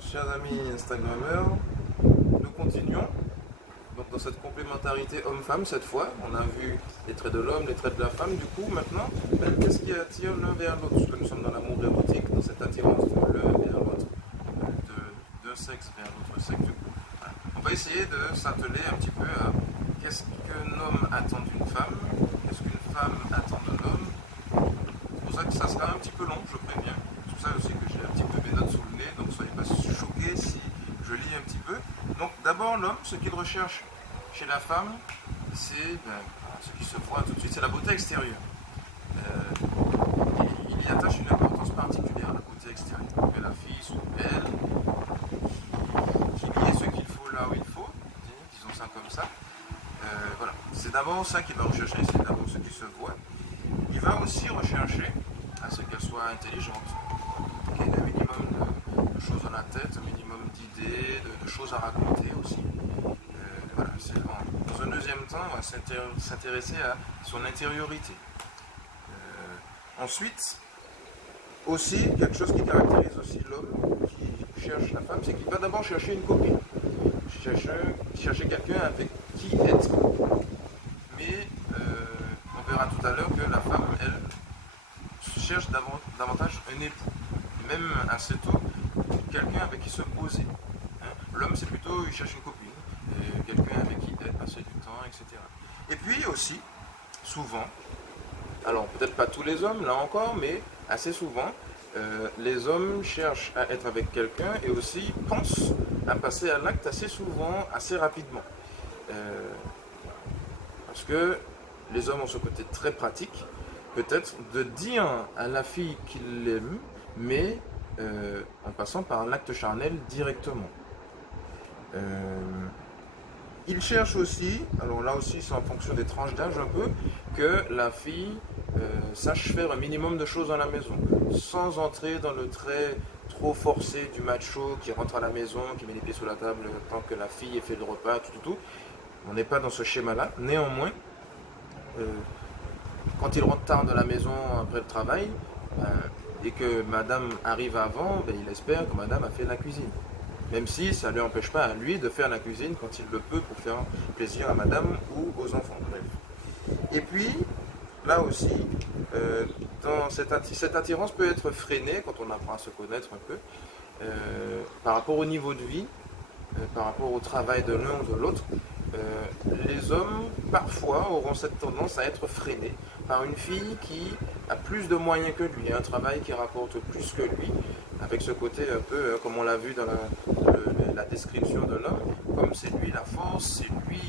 chers amis Instagrammeurs, nous continuons. Donc dans cette complémentarité homme-femme, cette fois, on a vu les traits de l'homme, les traits de la femme. Du coup, maintenant, qu'est-ce qui attire l'un vers l'autre? Parce que nous sommes dans l'amour érotique, dans cette attirance de l'un vers l'autre, d'un sexe vers l'autre sexe. Du coup, voilà. On va essayer de s'atteler un petit peu à qu'est-ce qu'un homme attend d'une femme, qu'est-ce qu'une femme attend d'un homme. C'est pour ça que ça sera un petit peu long, je préviens. C'est pour ça aussi que j'ai un petit peu mes notes sous le nez, donc soyez pas choqués si je lis un petit peu. Donc d'abord l'homme, ce qu'il recherche chez la femme, c'est ce qui se voit tout de suite, c'est la beauté extérieure. Et il y attache une importance particulière à la beauté extérieure. Que la fille soit belle, qu'il y ait ce qu'il faut là où il faut, disons ça comme ça. Voilà, c'est d'abord ça qu'il va rechercher, c'est d'abord ce qui se voit. Il va aussi rechercher à ce qu'elle soit intelligente, qu'elle ait un minimum de choses dans la tête, un minimum d'idées, de choses à raconter aussi. Voilà, dans un deuxième temps, on va s'intéresser à son intériorité. Ensuite, aussi, quelque chose qui caractérise aussi l'homme qui cherche la femme, c'est qu'il va d'abord chercher une copine, chercher quelqu'un avec qui être. Mais on verra tout à l'heure que la femme, elle, cherche davantage un époux, même assez tôt, quelqu'un avec qui se poser. L'homme, c'est plutôt, il cherche une copine, quelqu'un avec qui être, passer du temps, etc. Et puis aussi, souvent, alors peut-être pas tous les hommes, là encore, mais assez souvent, les hommes cherchent à être avec quelqu'un et aussi pensent à passer à l'acte assez souvent, assez rapidement. Parce que les hommes ont ce côté très pratique, peut-être de dire à la fille qu'il l'aime, mais en passant par l'acte charnel directement. Il cherche aussi, alors là aussi c'est en fonction des tranches d'âge un peu, que la fille sache faire un minimum de choses dans la maison, sans entrer dans le trait trop forcé du macho qui rentre à la maison, qui met les pieds sous la table tant que la fille ait fait le repas, tout. On n'est pas dans ce schéma-là. Néanmoins, quand il rentre tard de la maison après le travail, et que madame arrive avant, il espère que madame a fait la cuisine. Même si ça ne lui empêche pas à lui de faire la cuisine quand il le peut pour faire plaisir à madame ou aux enfants. Bref. Et puis, là aussi, cette attirance peut être freinée quand on apprend à se connaître un peu, par rapport au niveau de vie, par rapport au travail de l'un ou de l'autre. Les hommes, parfois, auront cette tendance à être freinés par une fille qui a plus de moyens que lui, un travail qui rapporte plus que lui, avec ce côté un peu, comme on l'a vu dans la description de l'homme, comme c'est lui la force, c'est lui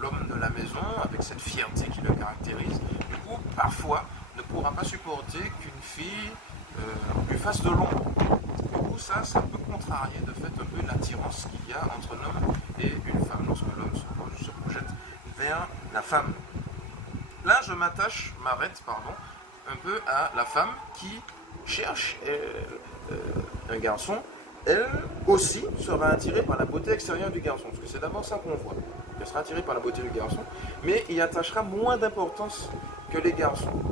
l'homme de la maison, avec cette fierté qui le caractérise. Du coup, parfois, ne pourra pas supporter qu'une fille lui fasse de l'ombre. Du coup, ça peut contrarier de fait un peu l'attirance qu'il y a entre un homme et une femme lorsque l'homme se projette vers la femme. Là, je m'arrête, un peu à la femme qui cherche un garçon. Elle aussi sera attirée par la beauté extérieure du garçon, parce que c'est d'abord ça qu'on voit. Elle sera attirée par la beauté du garçon, mais il attachera moins d'importance que les garçons.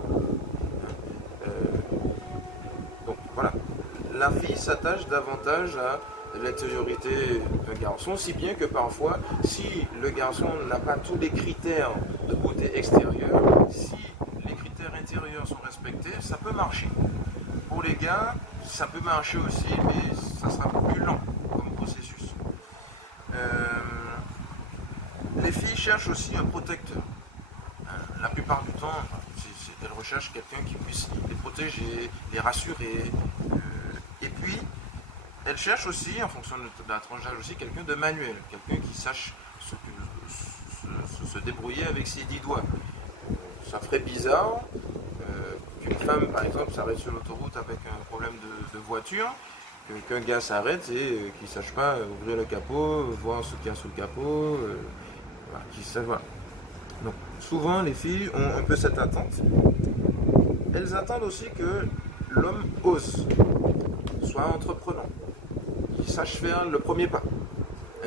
Donc voilà, la fille s'attache davantage à l'intériorité d'un garçon, si bien que parfois, si le garçon n'a pas tous les critères de beauté extérieure, si les critères intérieurs sont respectés, ça peut marcher. Pour les gars, ça peut marcher aussi, mais ça sera plus lent comme processus. Les filles cherchent aussi un protecteur. La plupart du temps, elles recherchent quelqu'un qui puisse les protéger, les rassurer. Et puis, elles cherchent aussi, en fonction de la tranche d'âge aussi, quelqu'un de manuel, quelqu'un qui sache se débrouiller avec ses 10 doigts. Ça ferait bizarre qu'une femme, par exemple, s'arrête sur l'autoroute avec un problème de voiture, qu'un gars s'arrête et qu'il ne sache pas ouvrir le capot, voir ce qu'il y a sous le capot, voilà. Donc, souvent, les filles ont un peu cette attente. Elles attendent aussi que l'homme ose, soit entreprenant, qu'il sache faire le premier pas.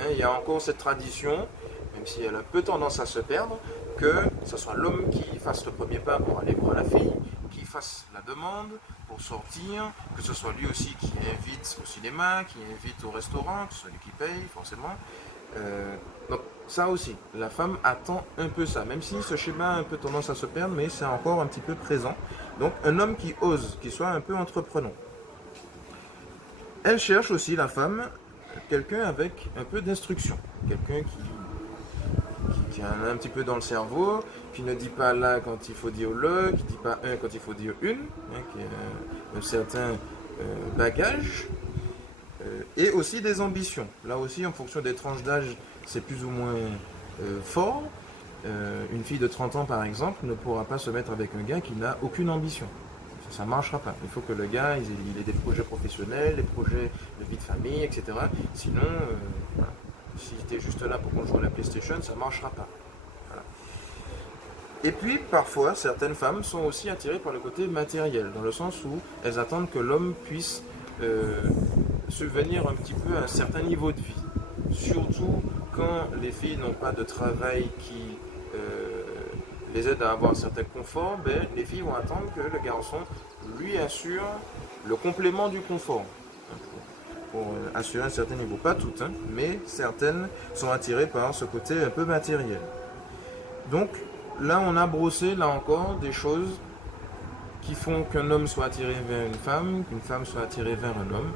Il y a encore cette tradition, même si elle a peu tendance à se perdre, que ce soit l'homme qui fasse le premier pas pour aller voir la fille, qui fasse la demande pour sortir, que ce soit lui aussi qui invite au cinéma, qui invite au restaurant, que ce soit lui qui paye forcément. Donc ça aussi, la femme attend un peu ça, même si ce schéma a un peu tendance à se perdre, mais c'est encore un petit peu présent. Donc un homme qui ose, qui soit un peu entreprenant. Elle cherche aussi, la femme, quelqu'un avec un peu d'instruction, quelqu'un qui en a un petit peu dans le cerveau, qui ne dit pas là quand il faut dire le, qui ne dit pas un quand il faut dire une, hein, qui a un certain bagage, et aussi des ambitions. Là aussi, en fonction des tranches d'âge, c'est plus ou moins fort. Une fille de 30 ans, par exemple, ne pourra pas se mettre avec un gars qui n'a aucune ambition. Ça ne marchera pas. Il faut que le gars il ait des projets professionnels, des projets de vie de famille, etc. Sinon, voilà. Si tu es juste là pour qu'on joue à la PlayStation, ça ne marchera pas. Voilà. Et puis, parfois, certaines femmes sont aussi attirées par le côté matériel, dans le sens où elles attendent que l'homme puisse subvenir un petit peu à un certain niveau de vie. Surtout quand les filles n'ont pas de travail qui les aide à avoir un certain confort, ben, les filles vont attendre que le garçon lui assure le complément du confort. Pour assurer un certain niveau. Pas toutes, hein, mais certaines sont attirées par ce côté un peu matériel. Donc là, on a brossé, là encore, des choses qui font qu'un homme soit attiré vers une femme, qu'une femme soit attirée vers un homme.